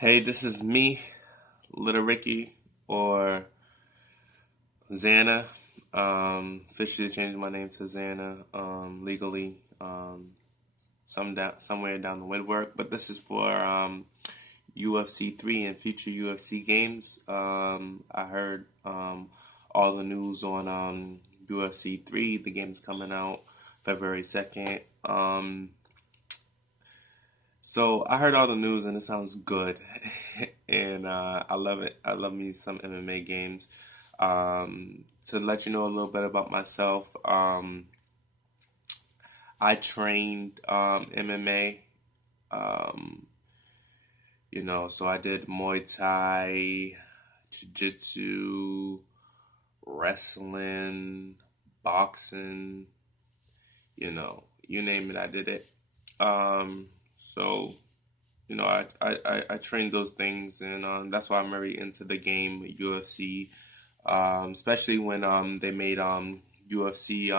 Hey, this is me, Little Ricky, or Xana. Officially changed my name to Xana legally somewhere down the woodwork. But this is for UFC 3 and future UFC games. I heard all the news on UFC 3. The game is coming out February 2nd. So I heard all the news and it sounds good, and I love it. I love me some MMA games. To let you know a little bit about myself, I trained MMA. Um, so I did Muay Thai, Jiu-Jitsu, wrestling, boxing. You name it, I did it. So I trained those things, and that's why I'm very into the game UFC. Especially when they made UFC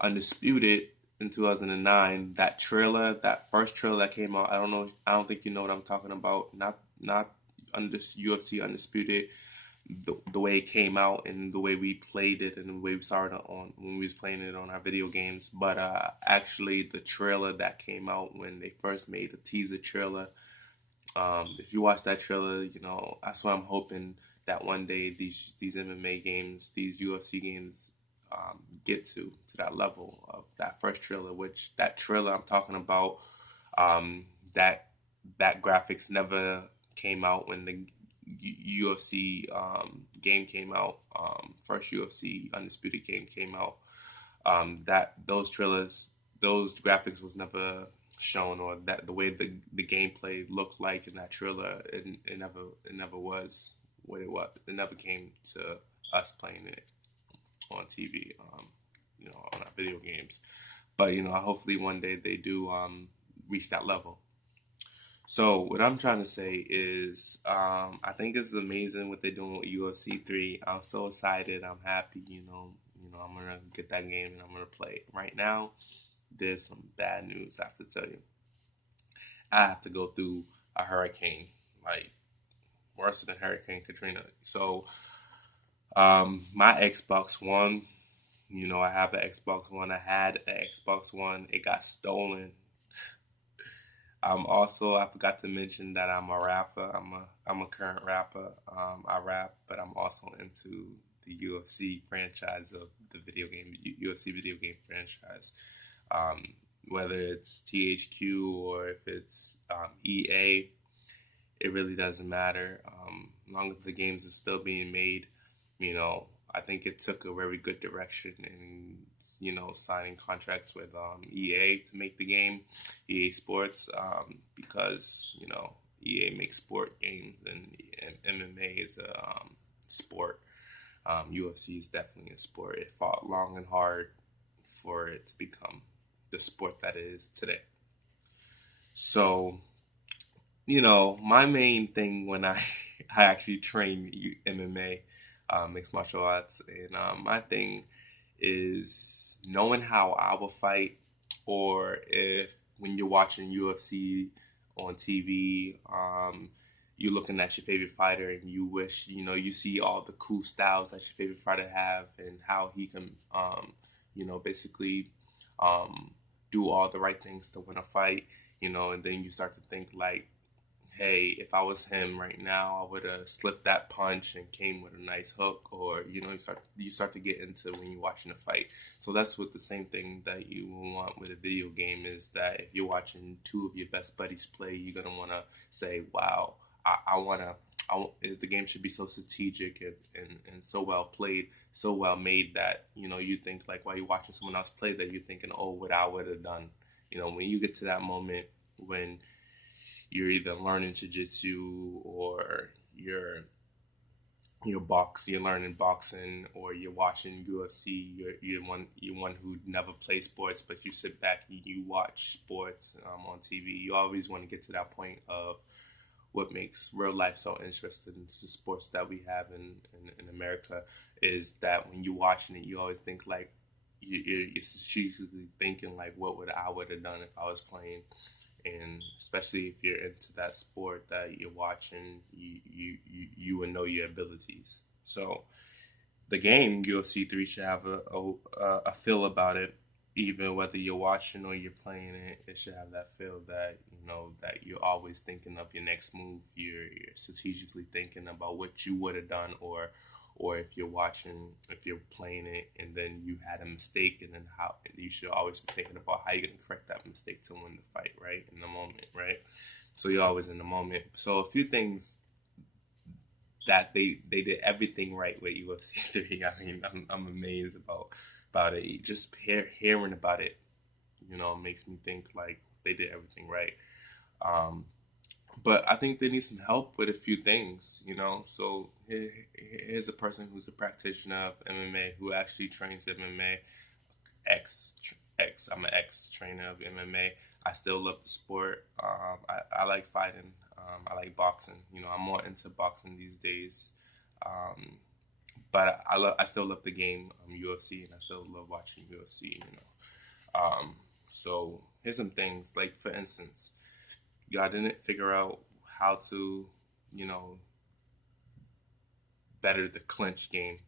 Undisputed in 2009. That trailer, that first trailer that came out. I don't know. I don't think you know what I'm talking about. Not under UFC Undisputed. The way it came out and the way we played it and the way we saw it on when we was playing it on our video games, but actually the trailer that came out when they first made the teaser trailer. If you watch that trailer, that's what I'm hoping that one day these MMA games, these UFC games, get to that level of that first trailer. Which that trailer I'm talking about, that graphics never came out when the UFC game came out. First UFC Undisputed game came out. That those trailers, those graphics was never shown, or that the way the gameplay looked like in that trailer, it never was what it was. It never came to us playing it on TV, on our video games. But hopefully one day they do reach that level. So what I'm trying to say is, I think it's amazing what they're doing with UFC 3. I'm so excited. I'm happy. I'm gonna get that game and I'm gonna play it. Right now, there's some bad news I have to tell you. I have to go through a hurricane, like worse than Hurricane Katrina. So, my Xbox One. I have an Xbox One. I had an Xbox One. It got stolen. I forgot to mention that I'm a rapper. I'm a current rapper. I rap, but I'm also into the UFC franchise of the video game UFC video game franchise. Um, Whether it's THQ or if it's EA, it really doesn't matter. As long as the games are still being made, I think it took a very good direction in signing contracts with EA to make the game, EA Sports, because EA makes sport games, and MMA is a sport. UFC is definitely a sport. It fought long and hard for it to become the sport that it is today. So, my main thing when I I actually train MMA, mixed martial arts, and my thing is knowing how I will fight, or if when you're watching UFC on TV, you're looking at your favorite fighter and you wish you see all the cool styles that your favorite fighter have and how he can basically um, do all the right things to win a fight, and then you start to think like, hey, if I was him right now, I would have slipped that punch and came with a nice hook, or you start to get into when you're watching a fight. So that's what the same thing that you will want with a video game is that if you're watching two of your best buddies play, you're gonna want to say, wow, I want to. The game should be so strategic and so well played, so well made that you think like while you're watching someone else play that you're thinking, oh, what I would have done. When you get to that moment when you're either learning jiu-jitsu or you're learning boxing, or you're watching UFC. You're one who never plays sports, but you sit back and you watch sports on TV. You always want to get to that point of what makes real life so interesting. The sports that we have in America is that when you're watching it, you always think like you're strategically thinking like, what would I would have done if I was playing, and especially if you're into that sport that you're watching, you would know your abilities. So the game UFC 3 should have a feel about it, even whether you're watching or you're playing it. It should have that feel that that you're always thinking of your next move. You're strategically thinking about what you would have done, or if you're watching, if you're playing it, and then you had a mistake, and then how you should always be thinking about how you're gonna correct that mistake to win the fight, right? In the moment, right? So you're always in the moment. So a few things that they did everything right with UFC 3. I mean, I'm amazed about it. Just hearing about it, makes me think like they did everything right. Um, but I think they need some help with a few things, So here's a person who's a practitioner of MMA who actually trains MMA. Ex ex. I'm an ex trainer of MMA. I still love the sport. I like fighting. I like boxing. I'm more into boxing these days. Um, but I still love the game UFC, and I still love watching UFC. So here's some things like, for instance, y'all didn't figure out how to, you know, better the clinch game.